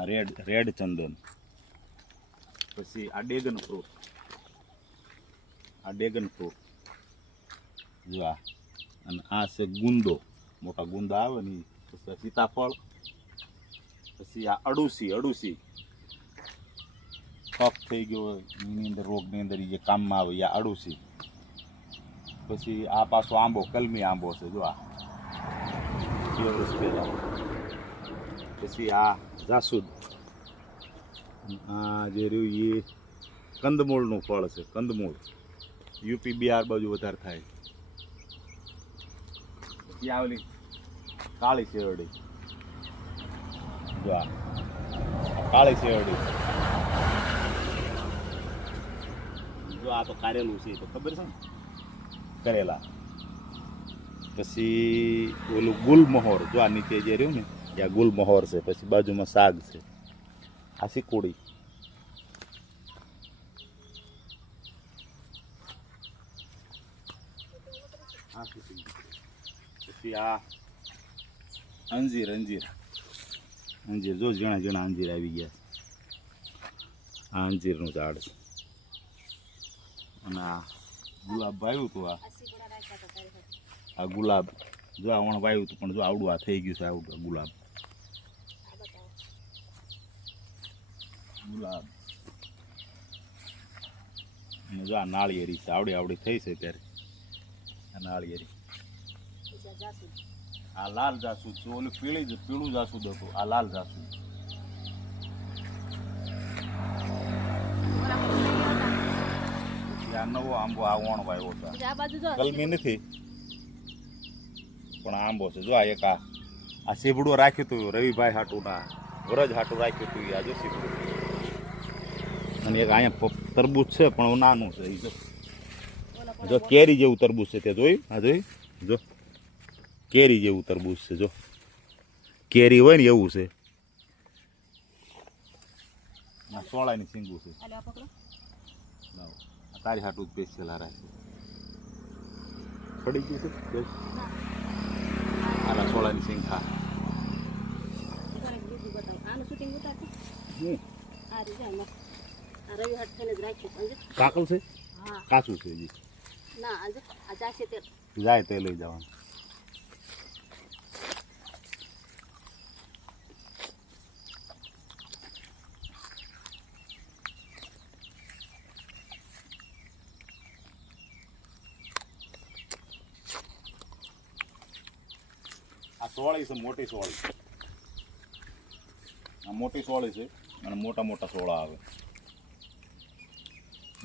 આ રેડ ચંદન, પછી આ ડેગન ફ્રૂટ, જો આ, અને આ છે ગુંદો, મોટા ગુંદા આવે ને, પછી સીતાફળ, પછી આ અડુસી કફ થઈ ગયો એની અંદર, રોગની અંદર જે કામમાં આવે એ અડુસી. પછી આ પાછો આંબો, કલમી આંબો છે, જો આ 2 વર્ષ પહેલા. પછી આ જાસૂદ, આ જે રહ્યું એ કંદમૂળનું ફળ છે, કંદમૂળ, યુપી બિહાર બાજુ વધારે થાય. પછી આવેલી કાળી શેરડી, જો આ કાળી શેરડી, જો આ તો કારેલું છે, તો ખબર છે ને, કરેલા. પછી ઓલું ગુલમહોર, જો આ નીચે જે રહ્યું ને ત્યાં ગુલમહોર છે. પછી બાજુમાં શાક છે, આ સિકોડી, પછી આ અંજીર, જો ઝીણા અંજીર આવી ગયા. આ અંજીરનું ઝાડ છે. અને આ ગુલાબ વાવ્યું હતું, આ ગુલાબ જો આ વણ વાવ્યું હતું, પણ જો આવડું આ થઈ ગયું છે, આવડું ગુલાબ. અને જો આ નાળિયેરી છે, આવડી થઈ છે ત્યારે. આ નાળિયેરી, આ લાલ જાસૂદ છે, ઓલું પીળું જાસૂદ હતું, આ લાલ જાસૂદ. આ નવો આંબો, આ વણ વાવ્યો હતો, કલમી નથી પણ આંબો છે. જો આ એક આ સીબડું રાખ્યું હતું રવિભાઈ હાટું, ના વરજ હાટું રાખ્યું હતું, આ જો સીબડું. અને એક અહીંયા તરબૂચ છે, પણ નાનું છે. જો કેરી જેવું તરબૂચ છે, તે જોયું? હા જોયું, જો કેરી જેવું તરબૂચ છે, જો કેરી હોય ને એવું છે. આ સોળાની સિંગું છે, તારી હાટું જ સ્પેશિયલ હારા છે. પડી ગયું છે આના સોળાની સિંગ. હા કાકલ છે, કાચું છે જી, જાય તે લઈ જવાનું. આ સોળી છે, મોટી સોળી, આ મોટી સોળી છે, અને મોટા સોળા આવે.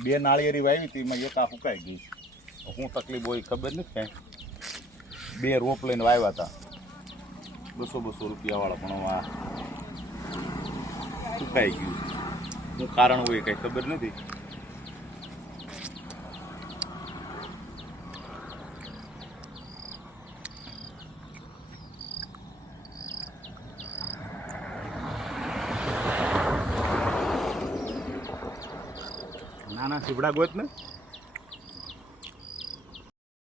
2 નાળિયેરી વાવી હતી, એમાં એક આ ફૂંકાઈ ગઈ. શું તકલીફ હોય ખબર નથી કાંઈ. 2 રોપ લઈને વાવ્યા હતા, 200 રૂપિયાવાળા, પણ આ ફૂંકાઈ ગયું. શું કારણ હોય કાંઈ ખબર નથી. નાના સીવડા ગોત ને.